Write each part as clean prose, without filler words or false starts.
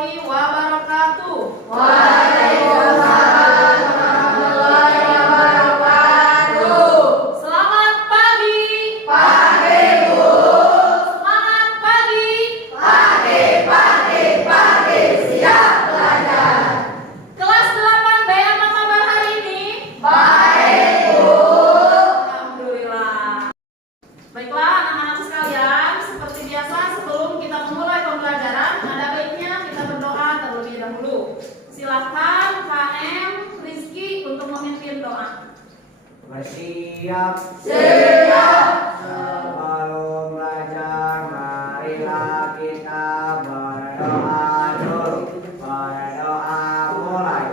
warahmatullahi wabarakatuh. Waalaikumsalam warahmatullahi wabarakatuh. Selamat pagi. Pagi, Bu. Semangat pagi. Pagi, siap belajar. Kelas 8B apa kabar hari ini? Baik, Bu. Alhamdulillah. Baiklah anak-anakku sekalian, seperti biasa sebelum kita memulai pembelajaran, ada baiknya kita berdoa terlebih dahulu. Silakan KM Rizky untuk memimpin doa. Bersiap Siap. sebelum belajar, marilah kita berdoa dulu. Berdoa mulai.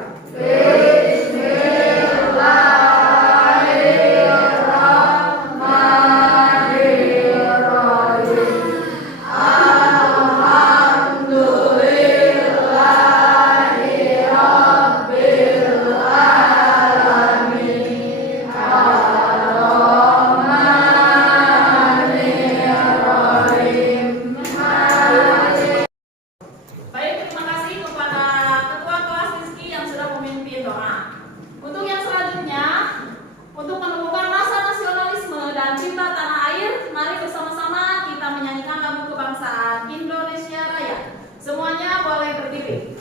Baik, terima kasih kepada Ketua Kelas Rizky yang sudah memimpin doa. Untuk yang selanjutnya, untuk menumbuhkan rasa nasionalisme dan cinta tanah air, mari bersama-sama kita menyanyikan lagu kebangsaan Indonesia Raya. Semuanya boleh berdiri.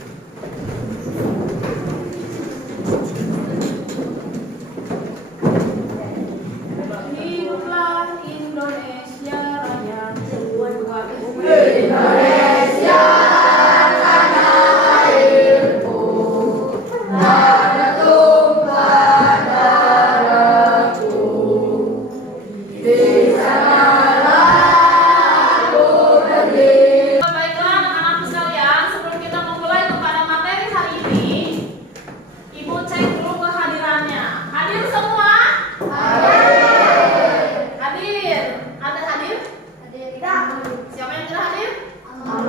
Hiduplah Indonesia Raya. Indonesia tanah airku, tanah tumpah darahku. Di sanalah aku berdiri. Baiklah anak-anakku sekalian, sebelum kita memulai kepada materi hari ini, Ibu cek dulu kehadirannya. Hadir semua? Hadir. Ada hadir? Siapa yang tidak hadir? Amal.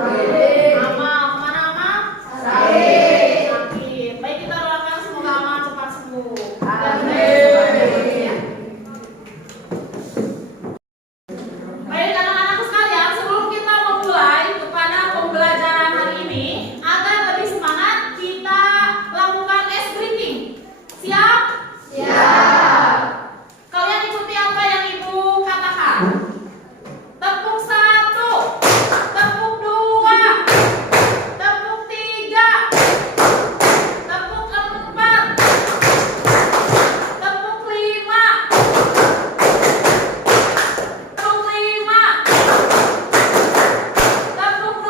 Kemana Amal? Sakit. Baik, kita doakan semoga Amal cepat sembuh. Baik anak-anakku sekalian, sebelum kita memulai kepada pembelajaran hari ini, agar lebih semangat, kita lakukan ice breathing. Siap? Kalian ikuti apa yang Ibu katakan. Tepuk 1, tepuk 2, tepuk 3, tepuk 4, tepuk 5, tepuk 5, tepuk 2.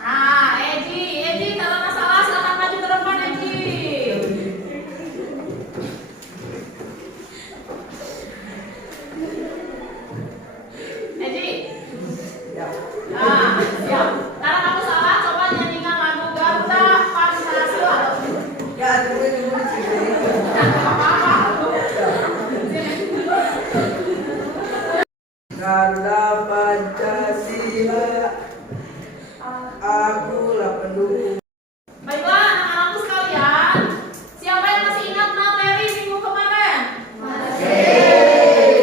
Nah, Eji kalau nggak salah silakan maju ke depan Eji. Eji. Nah, siap. Karena kamu salah, coba nyanyikan lagu Garuda Pancasila. Garuda Pancasila, akulah pendukung. Baiklah anak-anakku sekalian, siapa yang masih ingat materi minggu kemarin?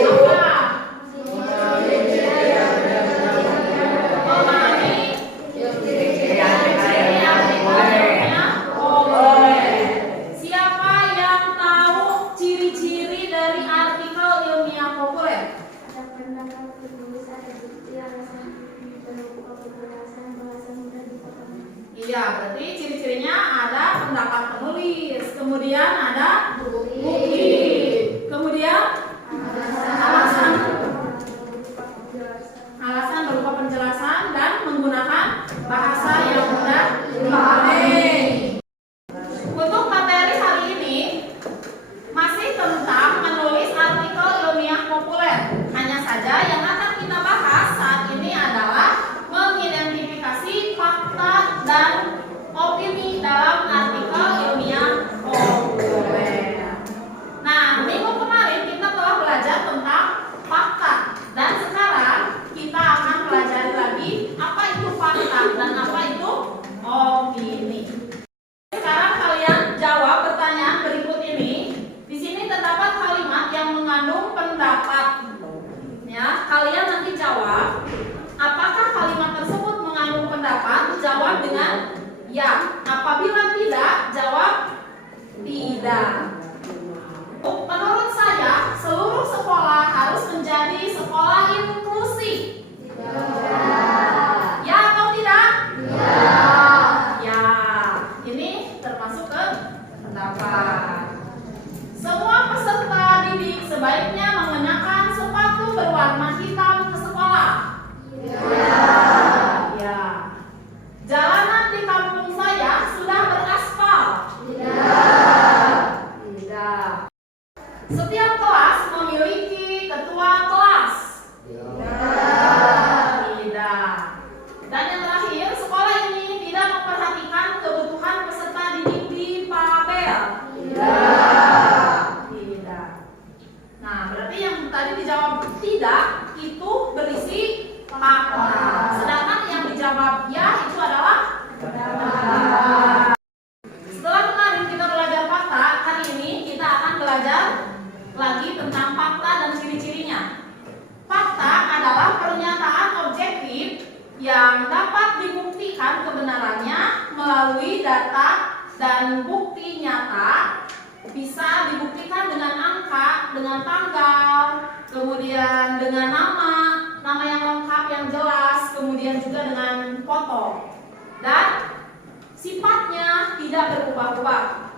Apa? Memahami ciri-ciri artikelnya? Boleh. Siapa yang tahu ciri-ciri dari artikel ilmiah populer? Ada pendapat penulis, ada bukti, alasan, berupa penjelasan, bahasa mudah dipahami. Iya, berarti ciri-cirinya ada pendapat penulis, kemudian ada bukti, kemudian alasan berupa penjelasan dan menggunakan bahasa yang mudah dipahami. Untuk materi hari ini masih tentang menulis artikel ilmiah populer. Hanya saja yang akan kita bahas saat ini adalah mengidentifikasi fakta dan opini dalam artikel ilmiah populer. Nah, minggu kemarin kita telah belajar tentang fakta dan sekarang kita akan pelajari lagi apa itu fakta membuktikan kebenarannya melalui data dan bukti nyata, bisa dibuktikan dengan angka, dengan tanggal, kemudian dengan nama yang lengkap yang jelas, kemudian juga dengan foto. Dan sifatnya tidak berubah-ubah.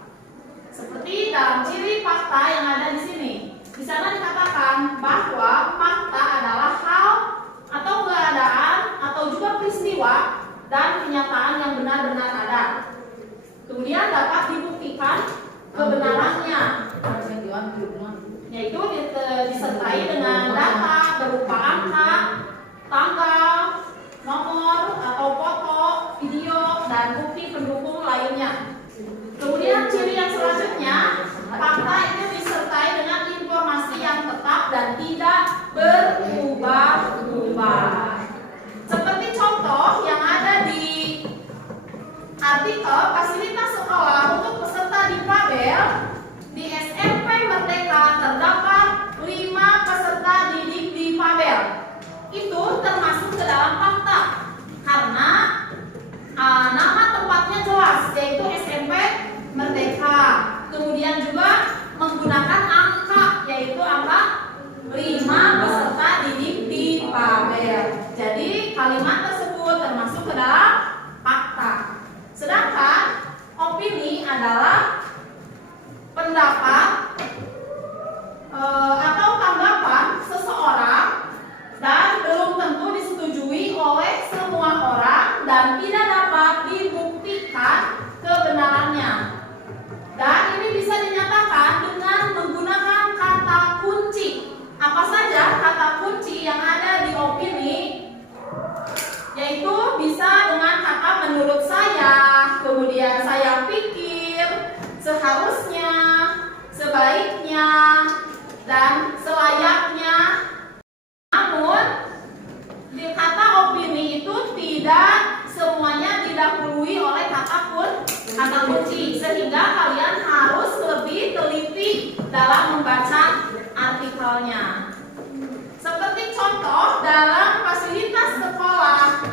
Seperti dalam ciri fakta yang ada di sini. Di sana dikatakan bahwa fakta adalah hal atau keadaan atau juga peristiwa dan kenyataan yang benar-benar ada. Kemudian dapat dibuktikan kebenarannya, yaitu disertai dengan data berupa angka, tanggal, nomor atau foto, video, dan bukti pendukung lainnya. Kemudian ciri yang selanjutnya, fakta itu disertai dengan informasi yang tetap dan tidak berubah-ubah. Seperti contoh yang ada di artikel fasilitas sekolah untuk peserta difabel di SMP Merdeka terdapat 5 peserta didik difabel. Itu termasuk ke dalam fakta karena nama tempatnya jelas, yaitu SMP Merdeka. Kemudian juga menggunakan angka, yaitu angka 5 peserta didik difabel. Jadi kalimat tersebut termasuk ke dalam fakta. Sedangkan opini adalah pendapat atau tanggapan seseorang dan belum tentu disetujui oleh semua orang dan tidak dapat dibuktikan kebenarannya. Dan ini bisa dinyatakan dengan menggunakan kata kunci. Apa saja kata kunci yang ada di opini? Yaitu bisa dengan kata menurut saya, kemudian saya pikir, seharusnya, sebaiknya, dan selayaknya. Namun, di kata opini itu tidak semuanya didahului oleh kata kunci, sehingga kalian harus lebih teliti dalam membaca artikelnya. Seperti contoh dalam fasilitas sekolah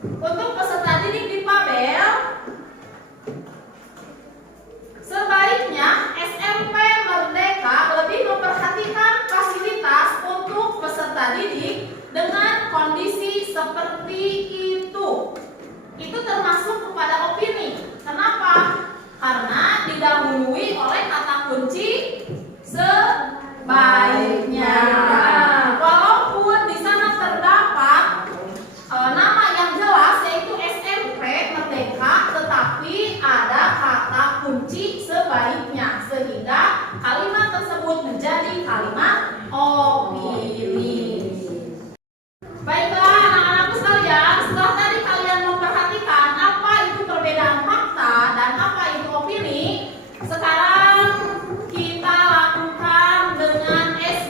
untuk peserta didik difabel, sebaiknya SMP Merdeka lebih memperhatikan fasilitas untuk peserta didik dengan kondisi seperti itu. Itu termasuk kepada opini. Kenapa? Karena didahului oleh kata kunci sebaiknya. Walaupun di sana terdapat nama yang jelas, yaitu SMP Merdeka, tetapi ada kata kunci sebaiknya, sehingga kalimat tersebut menjadi kalimat opini. Baiklah anak-anakku sekalian, setelah tadi kalian memperhatikan apa itu perbedaan fakta dan apa itu opini, sekarang kita lakukan dengan SD.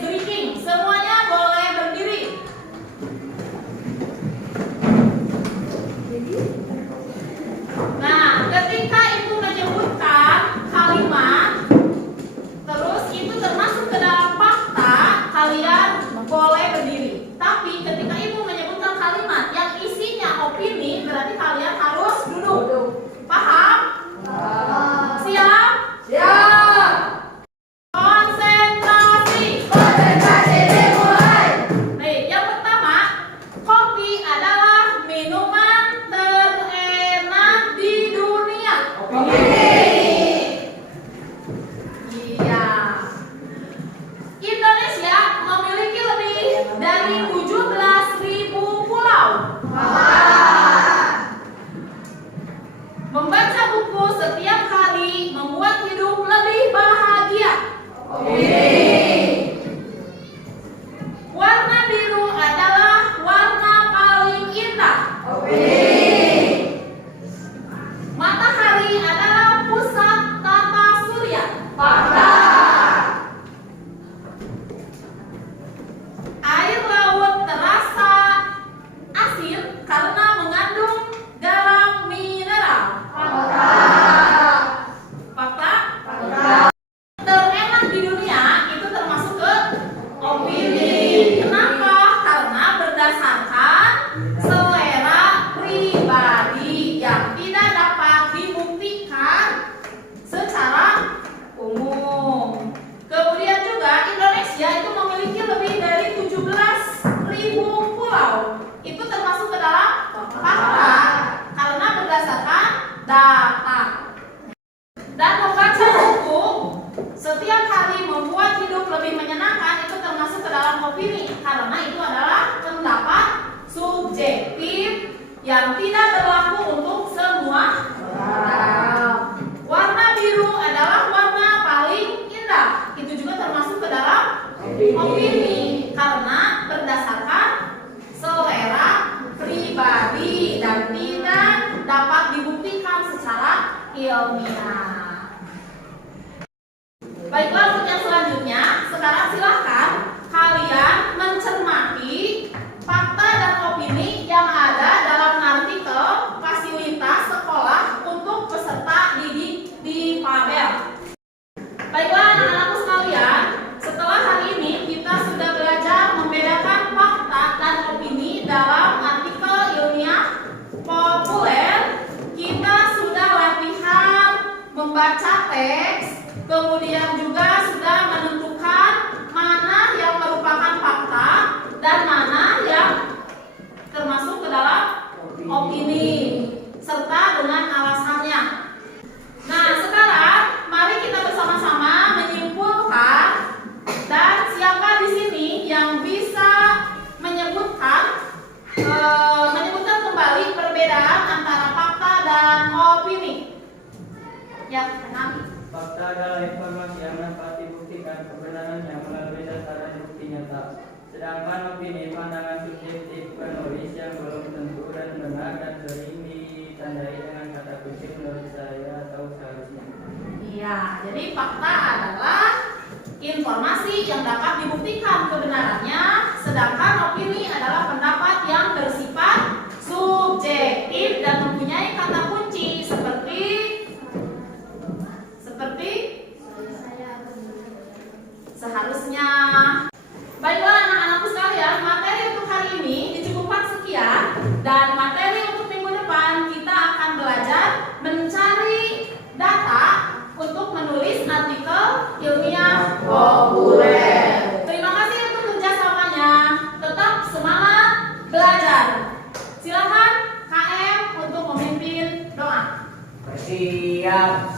yang tidak berlaku untuk semua orang. Warna biru adalah warna paling indah. Itu juga termasuk ke dalam opini karena berdasarkan selera pribadi dan tidak dapat dibuktikan secara ilmiah. Baiklah, untuk yang selanjutnya, sekarang silahkan kalian mencermati fakta dan opini yang ada dalam artikel fasilitas sekolah untuk peserta didik di Fabel. Baiklah anak-anakku sekalian, setelah hari ini kita sudah belajar membedakan fakta dan opini dalam artikel ilmiah populer. Kita sudah latihan membaca teks, kemudian juga sudah menentukan mana yang merupakan fakta dan mana yang termasuk ke dalam opini serta dengan alasannya. Nah, sekarang mari kita bersama-sama menyimpulkan dan siapa di sini yang bisa menyebutkan kembali perbedaan antara fakta dan opini. Ya, Nami. Fakta adalah informasi yang dapat dibuktikan kebenarannya melalui data dan bukti nyata. Sedangkan opini pandangan subjektif penulis yang belum tentu dan benar dan sering ditandai dengan kata kunci menurut saya atau seharusnya. Iya, jadi fakta adalah informasi yang dapat dibuktikan kebenarannya, sedangkan opini adalah pendapat yang bersifat subjektif dan mempunyai kata kunci seperti seharusnya. Baiklah anak-anakku sekalian, materi untuk hari ini dicukupkan sekian, dan materi untuk minggu depan kita akan belajar mencari data untuk menulis artikel ilmiah populer. Terima kasih untuk kerjasamanya. Tetap semangat belajar. Silakan KM untuk memimpin doa. Bersiap.